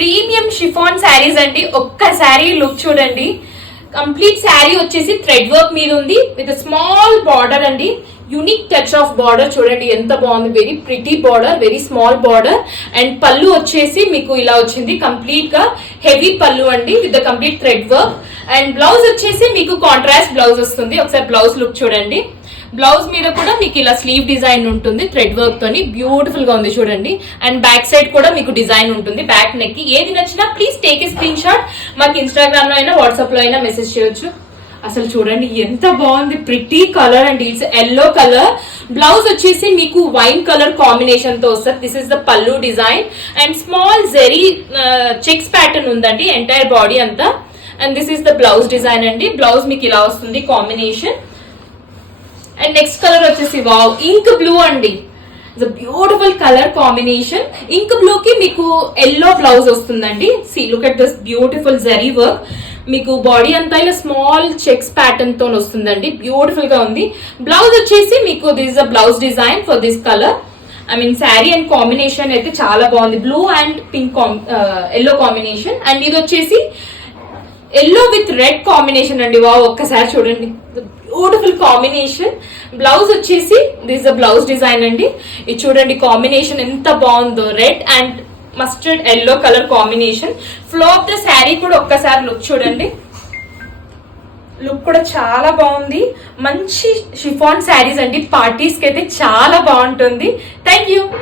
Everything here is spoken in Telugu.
ప్రీమియం షిఫాన్ శారీస్ అండి. ఒక్క శారీ లుక్ చూడండి. కంప్లీట్ శారీ వచ్చేసి థ్రెడ్ వర్క్ మీద ఉంది విత్ స్మాల్ బార్డర్ అండి. యూనిక్ టచ్ ఆఫ్ బార్డర్ చూడండి ఎంత బాగుంది. Very pretty border, very small border. And పళ్ళు వచ్చేసి మీకు ఇలా వచ్చింది, కంప్లీట్ గా హెవీ పళ్ళు అండి with the complete thread work. And blouse వచ్చేసి మీకు కాంట్రాస్ట్ బ్లౌజ్ వస్తుంది. ఒకసారి బ్లౌజ్ లుక్ చూడండి. బ్లౌజ్ మీద కూడా మీకు ఇలా స్లీవ్ డిజైన్ ఉంటుంది థ్రెడ్ వర్క్ తోని, బ్యూటిఫుల్ గా ఉంది చూడండి. అండ్ బ్యాక్ సైడ్ కూడా మీకు డిజైన్ ఉంటుంది బ్యాక్ నెక్ కి. ఏది నచ్చినా please take a screen shot. మాకు ఇన్స్టాగ్రామ్ లో అయినా వాట్సాప్ లో అయినా మెసేజ్ చేయొచ్చు. అసలు చూడండి ఎంత బాగుంది, ప్రిటీ కలర్ అండి. It's yellow colour. బ్లౌజ్ వచ్చేసి మీకు వైన్ కలర్ కాంబినేషన్ తో వస్తుంది. This is the pallu design and small zari checks pattern ఉందండి ఎంటైర్ బాడీ అంతా. And this is the blouse design అండి. బ్లౌజ్ మీకు ఇలా వస్తుంది కాంబినేషన్. అండ్ నెక్స్ట్ కలర్ వచ్చేసి వావ్ ఇంక్ బ్లూ అండి. Beautiful colour combination. Ink blue కి మీకు ఎల్లో బ్లౌజ్ వస్తుందండి. See look at this beautiful zari work. మీకు బాడీ అంతా ఇలా స్మాల్ చెక్స్ ప్యాటర్న్ తో వస్తుందండి, బ్యూటిఫుల్ గా ఉంది. బ్లౌజ్ వచ్చేసి మీకు this is a blouse design for this colour. I mean sari and combination అయితే చాలా బాగుంది. Blue and pink yellow combination. And ఇది వచ్చేసి ఎల్లో విత్ రెడ్ కాంబినేషన్ అండి. వావ్ ఒక్కసారి చూడండి, బ్యూటిఫుల్ కాంబినేషన్. బ్లౌజ్ వచ్చేసి దిస్ ద బ్లౌజ్ డిజైన్ అండి. ఇది చూడండి కాంబినేషన్ ఎంత బాగుందో, red and mustard yellow colour combination. Flow of the sari కూడా ఒక్కసారి లుక్ చూడండి. లుక్ కూడా చాలా బాగుంది. మంచి షిఫాన్ శారీస్ అండి, పార్టీస్ కి అయితే చాలా బాగుంటుంది. Thank you.